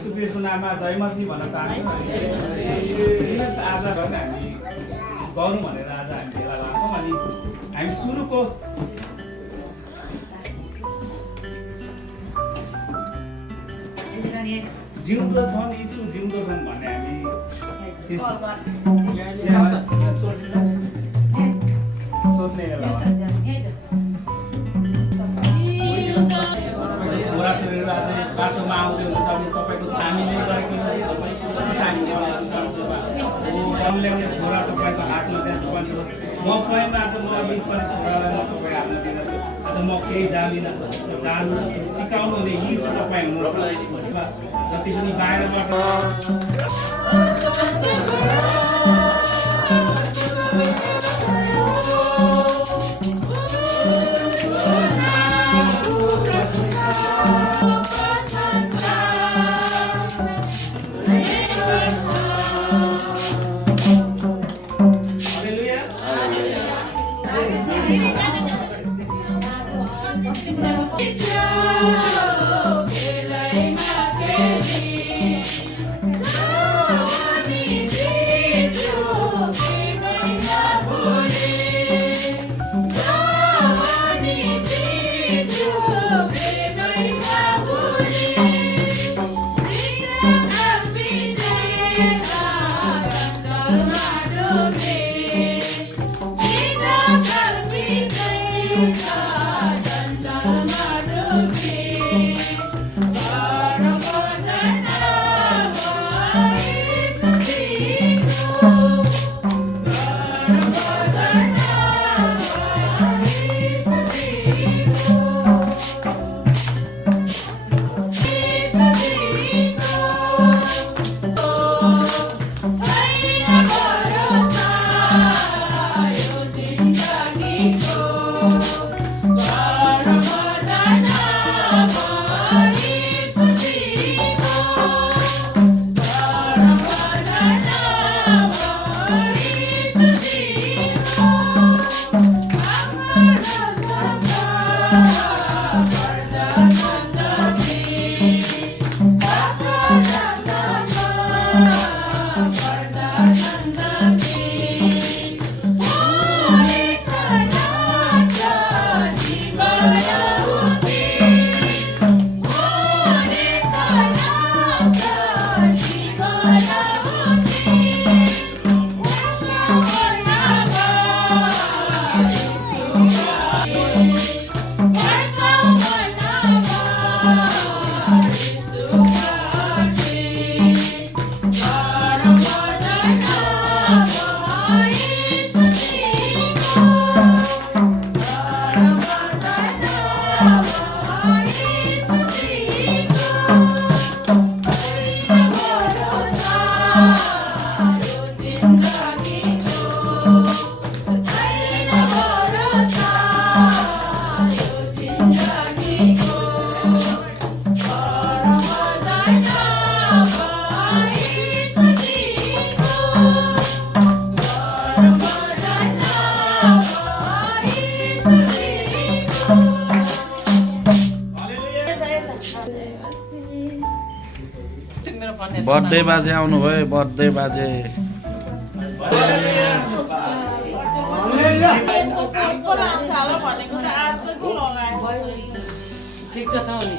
सुपेशको नाममा जयमसी भन्न चाहन्छु। आज भएर हामी गरौँ भनेर आज हामी भेला लाग्छौँ। अनि हामी सुरुको जिउँदो छन् यीशु जिउँदो छन् भन्ने हामी सोच्ने बेला छोराछोरीहरू आज बाटोमा आउँदै हुन्छ भने तपाईँको हामीले गरेको ल्याउने छोरा तपाईँको हातमा त्यहाँ म स्वयं आज म अघि पनि छोरालाई म तपाईँ हातमा दिँदछु। आज म केही जान्दिनँ, जान्नु सिकाउनु हुने यीशु तपाईँ हुनुहुन्छ। जति पनि बाहिरबाट बर्थडे बाजे आउनुभयो बर्थडे बाजे ठिक छ त नि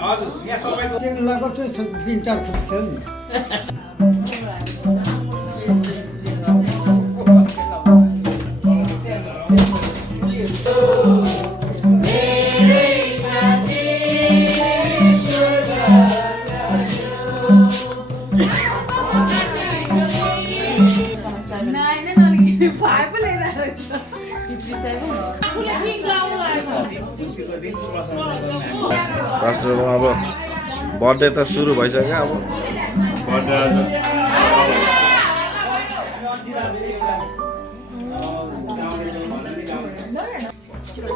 हजुर यहाँ तपाईको चाहिँ लगाउँछु 3-4 फुट छ नि अब बर्थडे त सुरु भइसक्यो अब बर्थडे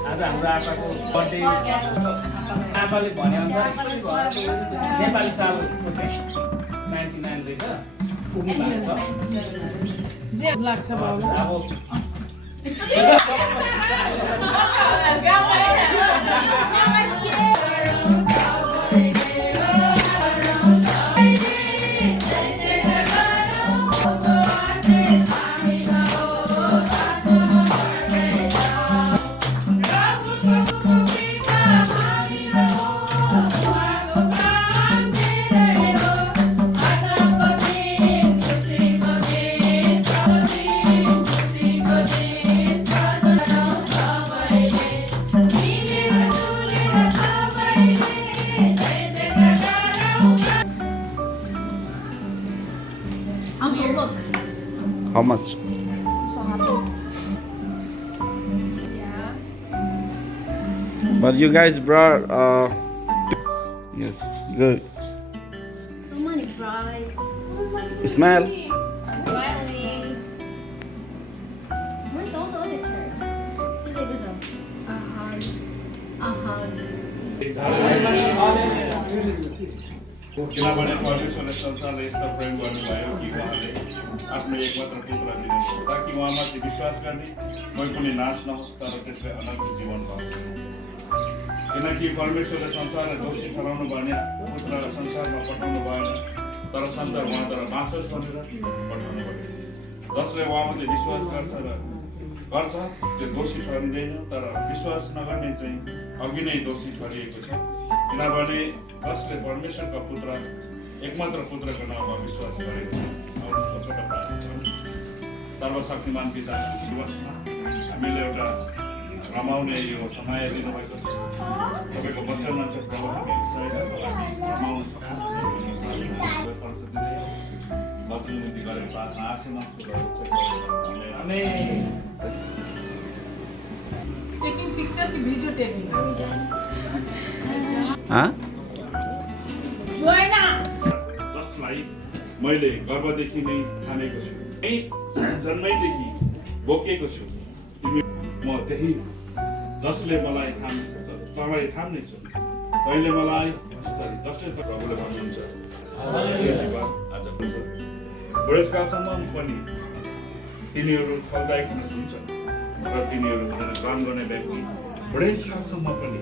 आज हाम्रो आशाको बर्थडे आमाले भनेअनुसार नेपाली सालको चाहिँ 99 रहेछ पुग्नु भएको छ जे लाग्छ बाबु अब How much? But you guys brought yes, good. So many fries. Smell. I'm smiling. Where's all the other carrots? Here they go. किनभने परमेश्वरले संसारले यस्तो प्रेम गर्नुभयो कि उहाँले आफ्नो एकमात्र पुत्र दिनुभयो ताकि उहाँमाथि विश्वास गर्ने कोही पनि नाश नहोस् तर त्यसले अनन्त जीवन पाओस् किनकि परमेश्वरले संसारलाई दोषी ठहराउनु भने पुत्रलाई संसारमा पठाउनु भएन तर संसार उहाँद्वारा बाँचोस् भनेर पठाउनु भयो जसले उहाँमाथि विश्वास गर्छ त्यो दोषी ठहरिँदैन तर विश्वास नगर्ने चाहिँ अघि नै दोषी ठहरिएको छ किनभने जसले परमेश्वरका पुत्र एकमात्र पुत्रको नाममा विश्वास गरेको छ छोटा प्रार्थना सर्वशक्तिमान पिता दिवसमा हामीले एउटा रमाउने यो समय दिनुभएको छ तपाईँको वचनमा चाहिँ प्रभु हामी रमाउन सक्छौँ निम्ति गरेर प्रार्थना आशीर्वाद Taking picture की video taking. Huh? जसलाई मैले गर्भदेखि नै ठानेको छु जन्मैदेखि बोकेको छु म त्यही जसले मलाई तँलाई थाम्नेछु तैँले मलाई जसले त प्रभुले भन्नुहुन्छ यो जीवन आज हुन्छ बुढेसकालसम्म पनि तिनीहरू फलदायक हुन्छ र तिनीहरू काम गर्ने व्यक्ति बुढेसकालसम्म पनि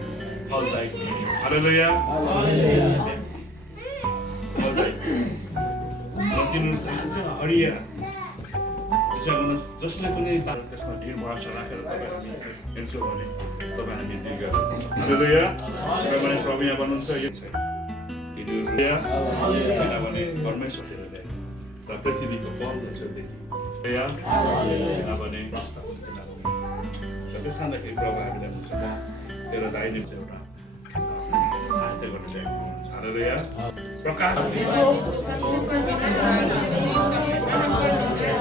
फलदायक हुन्छ हालेलुया तिनीहरू हरिया जसले पनि त्यसमा ढिर भरोसा राखेर तपाईँ हामी हेर्छौँ भने तपाईँ हामी दीर्घ हालेलुया किनभने प्रभु यहाँ भन्नुहुन्छ यो छैन किनभने परमेश्वरले र पृथ्वीको बल जसोदेखि किनभने त्यस कारणखेरि प्रभु हामीलाई हुन्छ म तेरो दाहिने चाहिँ एउटा सहायता गर्ने व्यक्ति हुनुहुन्छ हालेलुया प्रकाश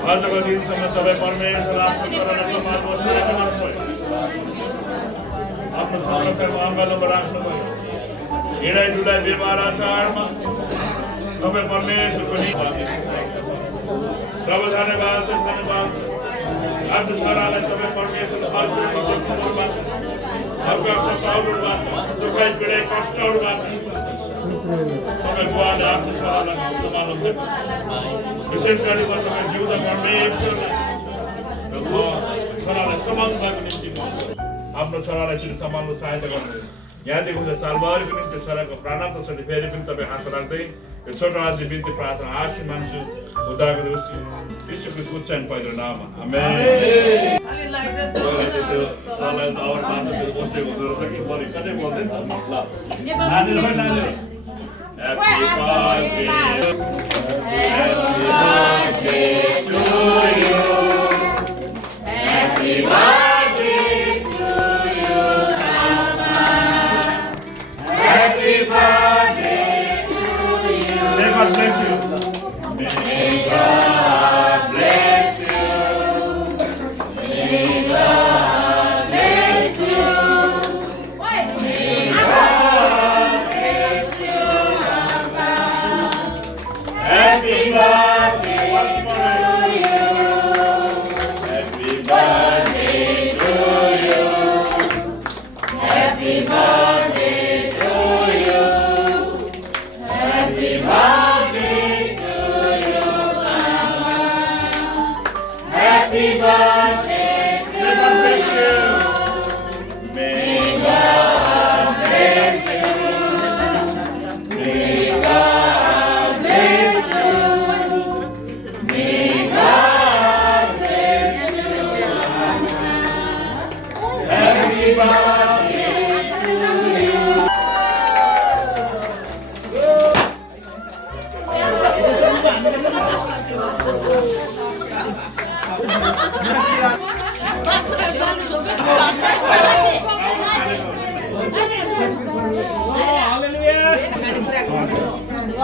आजको दिनसम्म तपाईँ परमेश्वर आफ्नो छोरालाई सम्हाल्नुहोस् आफ्नो छोराको अङ्गलोमा राख्नुभयो हिँडाइ डुलाइ व्यवहार आचारमा तपाईँ परमेश्वरको प्रभु धन्यवाद छ आफ्नो छोरालाई तपाईँ परमेश्वर अर्को शिक्षकहरूबाट अर्को सताउनुबाट दुखाइ पीडाइ कष्टहरूबाट तपाईँ बुवाले आफ्नो छोरालाई सम्हाल्नु भएको छ विशेष गरी म तपाईँ जिउँदा परमेश्वरलाई छोरालाई सम्हाल्नु भएको निम्ति आफ्नो छोरालाई चाहिँ सम्हाल्नु सहायता गर्नु यहाँदेखि हुन्छ सालभरिको निम्ति छोराको प्राणात्मकले फेरि पनि तपाईँ हात राख्दै यो छोटो आज बिन्ती प्रार्थना आशीष मान्छु उद्धारको दिवस विश्वको उच्चारण पवित्र नाम आमेन त्यो साललाई दावर पान्छ त्यो बसेको हुँदो रहेछ कि मरि कतै बोल्दैन Happy birthday to you. Happy birthday to you, Papa. Happy birthday to you. May God bless you. May God bless you. May God bless you. May God bless you. Happy birthday once more to you. Happy birthday to you. Happy birthday to you. Happy birthday to you, Mama. Happy birthday to you. May God bless you. May God bless you. May God bless you. Happy birthday to you.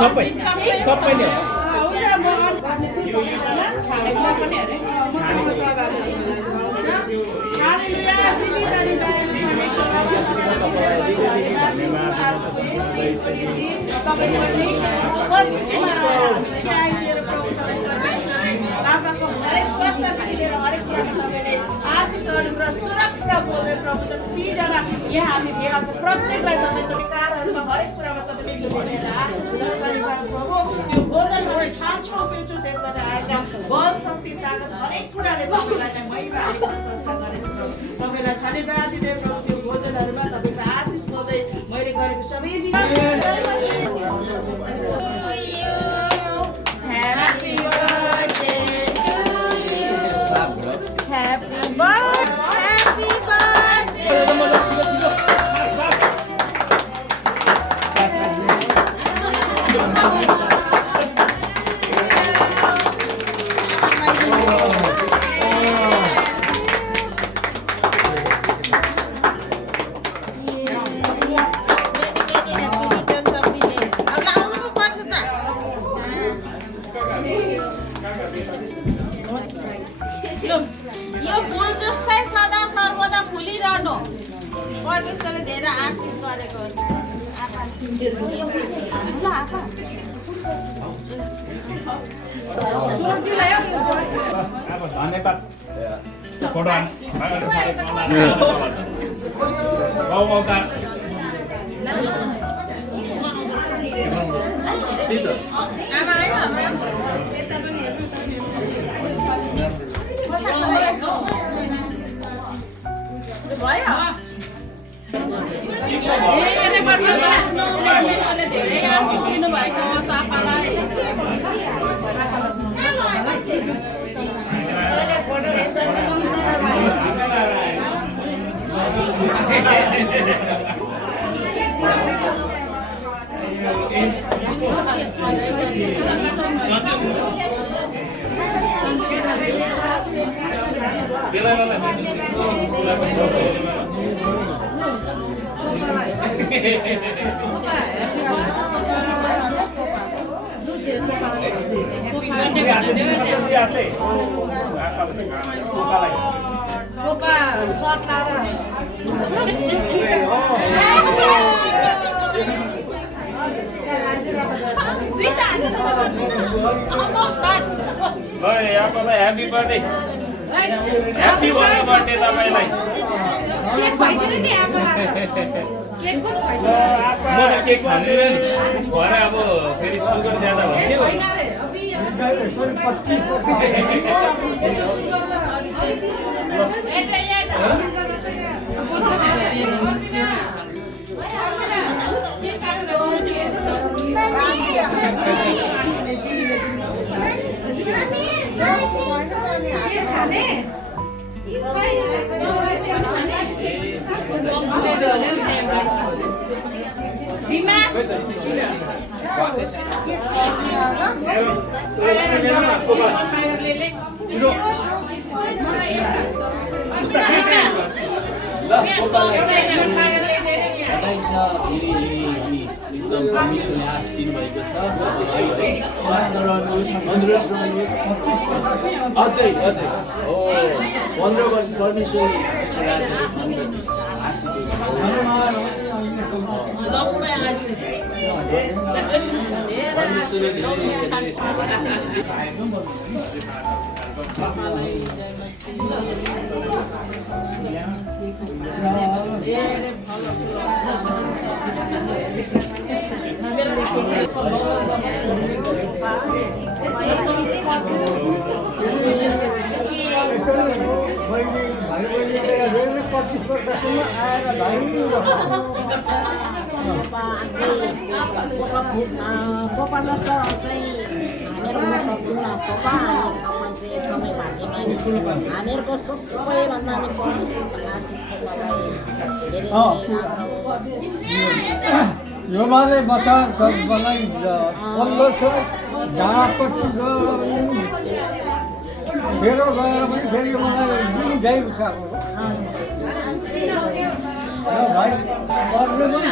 सबैले हरेक स्वास्थ्यदेखि लिएर हरेक कुरामा तपाईँले आशिषहरू र सुरक्षा बोल्ने प्रभु जतिजना यहाँ हामी भेला छ प्रत्येकलाई तपाईँको विकारहरूमा हरेक कुरामा तपाईँले लिएर आशिष प्रभु त्यो भोजन हामी खान्छौँ पिउँछौँ त्यसबाट आएका बल शक्ति ताकत हरेक कुराले तपाईँलाई नै महिमा अनि प्रशंसा गरेको छ तपाईँलाई धन्यवाद दिँदै प्रभु त्यो भोजनहरूमा तपाईँको आशिष बोल्दै मैले गरेको सबै Happy birthday to you. Happy birthday. यो फुल जस्तै सदा सर्वदा फुलिरहनु परमेश्वरले धेरै आशिष गरेको धन्यवाद फोटो परमेश्वरले धेरै आशिष दिनुभएको तपाईँलाई Happy birthday. Happy birthday तपाईँलाई केक भइदिनु नि आमालाई केक पनि भइदिनु म त केक खाँदैन नि भरे अब फेरि सुगर ज्यादा भयो होइन रे अभी एकदम परमेश्वरले आशिष दिनुभएको छ स्वास्थ्य रहनुहोस् तन्दुरुस्त रहनुहोस् अझै अझै हो 15 वर्ष परमेश्वरले आशिष पोपा जस्तो चाहिँ हामीहरू सक्दैनौँ पोपा तपाईँ चाहिँ एकदमै भाग्यमानी हामीहरूको सबैभन्दा नि परमेश्वरको आशिष यो माले बता बनाइ पल्लो छ ढापट्टि छ मेरो गएर पनि फेरि मलाई जुन जाइ उठाएको भाइ पर्ने पनि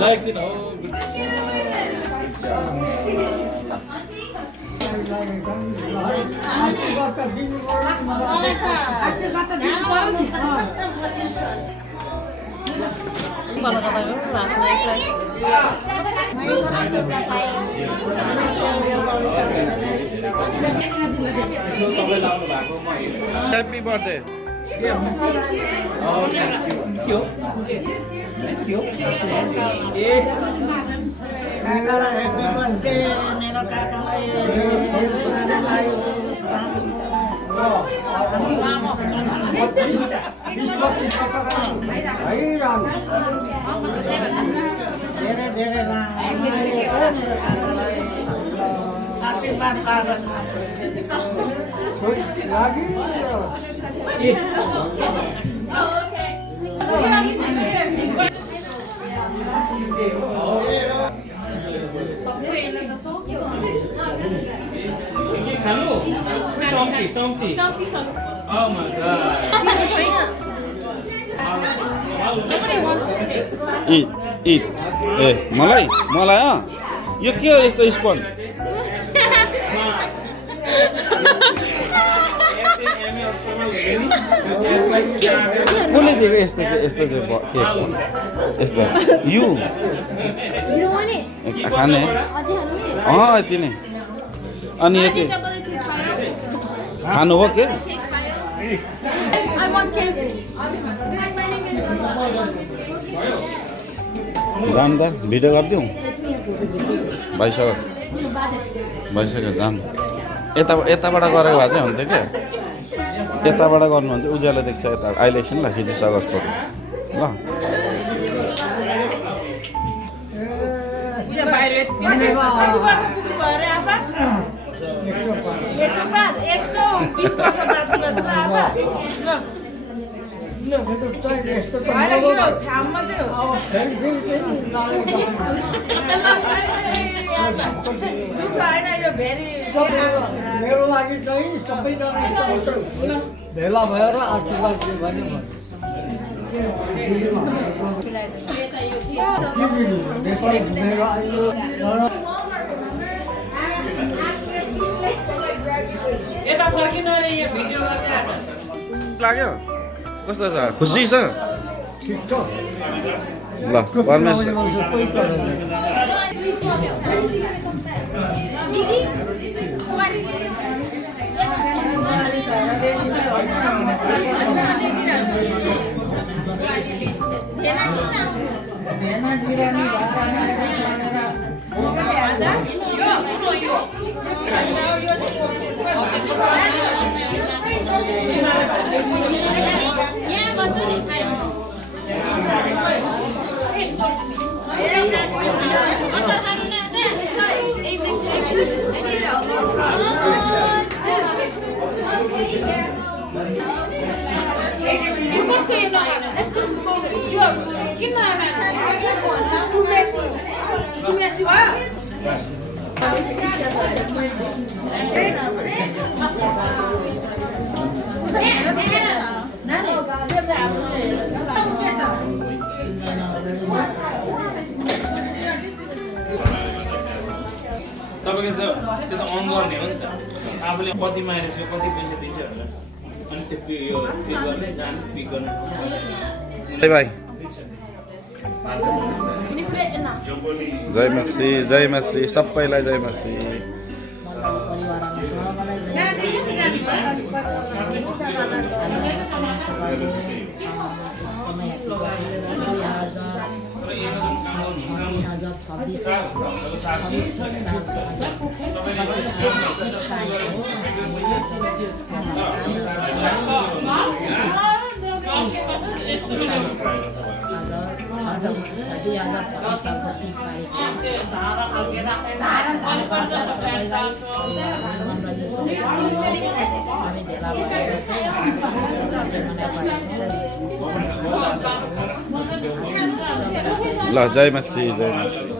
लाइक हल्का दिनु मलाई त आशीर्वाद त दिनु पर्यो नि ह्याप्पी बर्थडे काकालाई ह्याप्पी बर्थडे मेरो काकालाई धेरै धेरै आशीर्वाद कागज खानु चम्ची Oh my god. इट ए मलाई यो के हो यस्तो स्पन कसले दिएको यस्तो यस्तो चाहिँ के यस्तो यु खाने यति नै अनि यो चाहिँ खानु हो के जानु त भिडियो गरिदिउँ भइसक्यो जानु यताबाट गरेको भए चाहिँ हुन्थ्यो क्या यताबाट गर्नु भने चाहिँ उज्यालो देख्छ यता अहिले एकछिन ल खिचिसकोस् फोटो ल मेरो लागि चाहिँ सबैजना भेला भएर आशीर्वाद दियो भने यता फर्किन रे यो भिडियो गर्दै आएको लाग्यो कस्तो छ खुसी छ ठिक छ ल परमेश्वर तपाईँको त्यो त अन गर्ने हो नि त आफूले कति माइलेज कति पैसा दिन्छ भनेर अनि त्यो यो गर्ने जाने पिक गर्ने बाई जय मसी सबैलाई जय मसी ल जय मसी